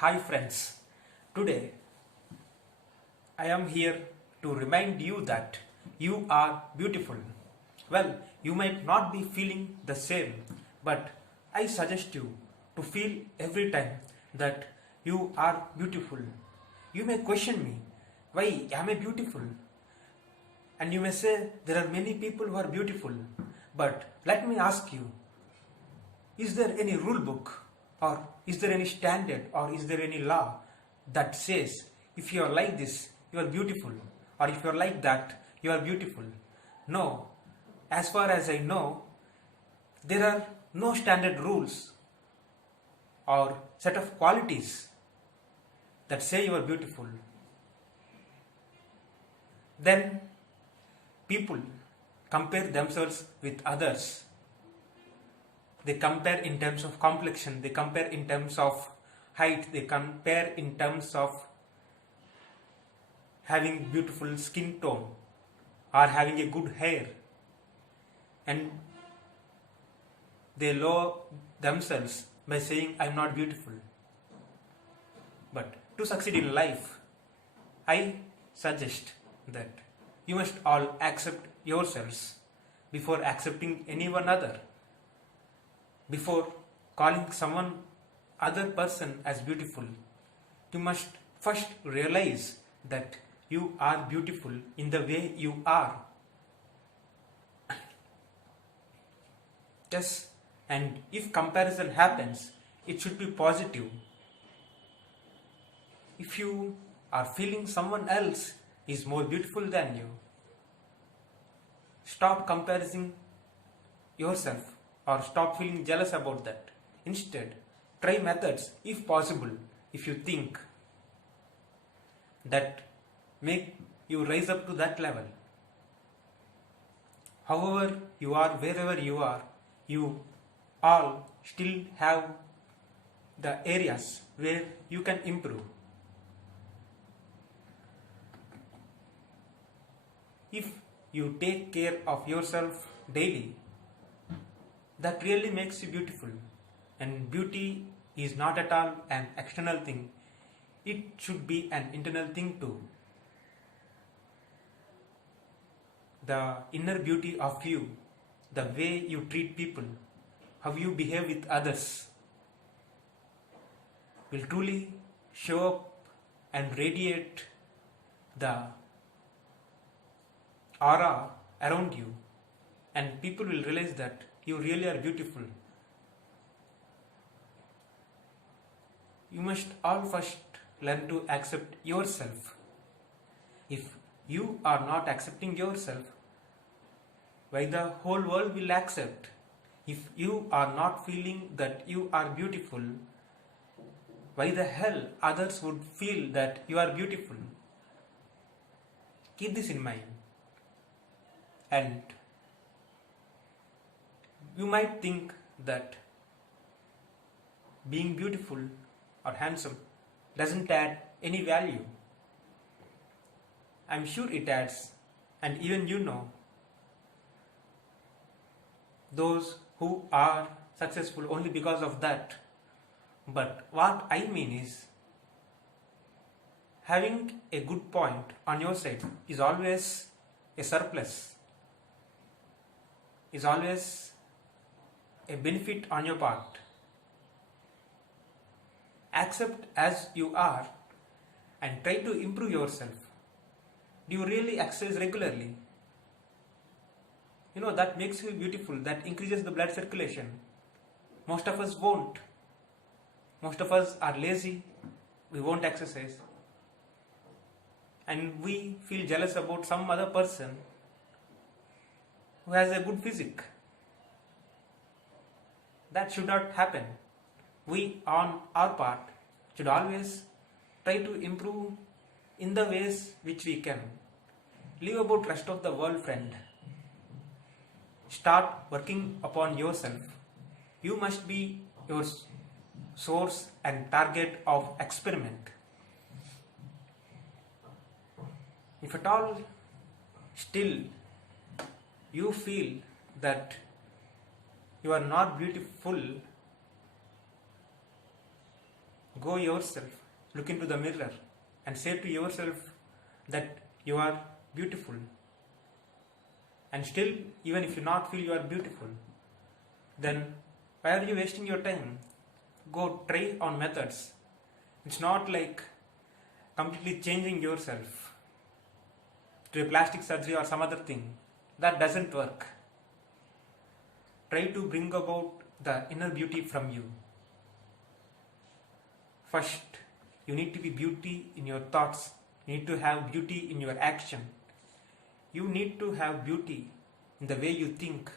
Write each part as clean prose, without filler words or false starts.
Hi friends, today I am here to remind you that you are beautiful. Well, you might not be feeling the same, but I suggest you to feel every time that you are beautiful. You may question me, why am I beautiful? And you may say there are many people who are beautiful. But let me ask you, is there any rule book or is there any standard or is there any law that says if you are like this you are beautiful or if you are like that you are beautiful? No. As far as I know, there are no standard rules or set of qualities that say you are beautiful. Then people compare themselves with others. They compare in terms of complexion, they compare in terms of height, they compare in terms of having beautiful skin tone or having a good hair, and they lower themselves by saying I'm not beautiful. But to succeed in life, I suggest that you must all accept yourselves before accepting anyone other. Before calling someone other person as beautiful, you must first realize that you are beautiful in the way you are. Yes, and if comparison happens, it should be positive. If you are feeling someone else is more beautiful than you, stop comparing yourself or stop feeling jealous about that. Instead, try methods if possible, if you think that make you rise up to that level. However you are, wherever you all still have the areas where you can improve. If you take care of yourself daily, that really makes you beautiful. And beauty is not at all an external thing, it should be an internal thing too. The inner beauty of you, the way you treat people, how you behave with others, will truly show up and radiate the aura around you, and people will realize that you really are beautiful. You must all first learn to accept yourself. If you are not accepting yourself, why the whole world will accept? If you are not feeling that you are beautiful, why the hell others would feel that you are beautiful? Keep this in mind. And you might think that being beautiful or handsome doesn't add any value. I'm sure it adds, and even you know those who are successful only because of that. But what I mean is, having a good point on your side is always a surplus, is always a benefit on your part. Accept as you are and try to improve yourself. Do you really exercise regularly? You know, that makes you beautiful, that increases the blood circulation. Most of us won't. Most of us are lazy, we won't exercise. And we feel jealous about some other person who has a good physique. That should not happen. We, on our part, should always try to improve in the ways which we can. Leave about rest of the world, friend. Start working upon yourself. You must be your source and target of experiment. If at all still you feel that you are not beautiful, go yourself, look into the mirror and say to yourself that you are beautiful. And still, even if you not feel you are beautiful, then why are you wasting your time? Go try on methods. It's not like completely changing yourself to a plastic surgery or some other thing. That doesn't work. Try to bring about the inner beauty from you. First, you need to be beauty in your thoughts. You need to have beauty in your action. You need to have beauty in the way you think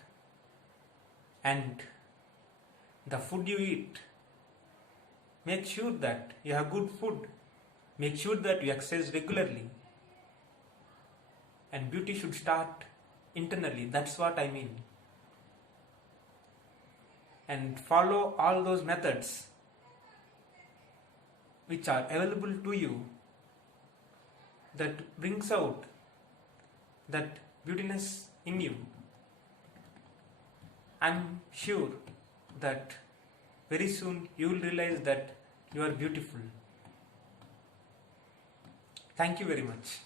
and the food you eat. Make sure that you have good food. Make sure that you exercise regularly. And beauty should start internally. That's what I mean. And follow all those methods which are available to you that brings out that beautiness in you. I'm sure that very soon you will realize that you are beautiful. Thank you very much.